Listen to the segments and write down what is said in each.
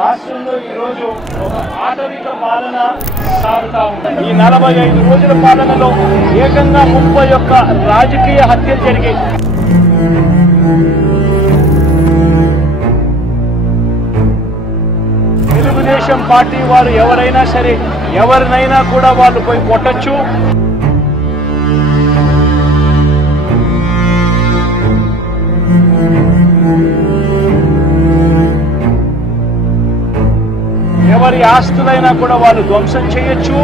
రాష్ట్రంలో ఈ రోజు ఒక ఆటవిక పాలన సాగుతా ఉంది. ఈ 45 రోజుల పాలనలో ఏకంగా 31 రాజకీయ హత్యలు జరిగాయి. తెలుగుదేశం పార్టీ వారు ఎవరైనా సరే ఎవరినైనా కూడా వాళ్ళు పోయి కొట్టచ్చు. ఎవరి ఆస్తులైనా కూడా వాళ్ళు ధ్వంసం చేయొచ్చు.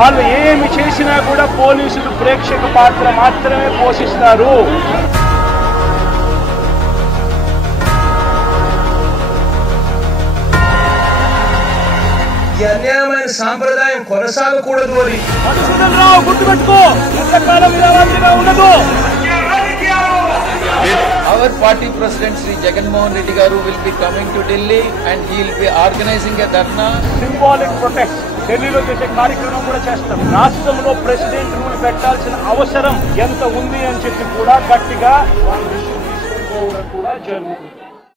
వాళ్ళు ఏమి చేసినా కూడా పోలీసులు ప్రేక్షక పాత్ర మాత్రమే పోషిస్తారు. ఈ అన్యాయమైన సాంప్రదాయం కొనసాగకూడదు అని మధుసూదనరావు గుర్తుపెట్టుకో, ఎంతకాలం ఇలా ఉండదు. Our party president Sri Jagannath Reddy Garu will be coming to Delhi and he will be organizing a dharna. Symbolic protest ఢిల్లీలో చేసే కార్యక్రమం కూడా చేస్తాం. రాష్ట్రంలో ప్రెసిడెంట్ రూల్ పెట్టాల్సిన అవసరం ఎంత ఉంది అని చెప్పి కూడా గట్టిగా వాళ్ళు తీసుకోవడం కూడా జరుగుతుంది.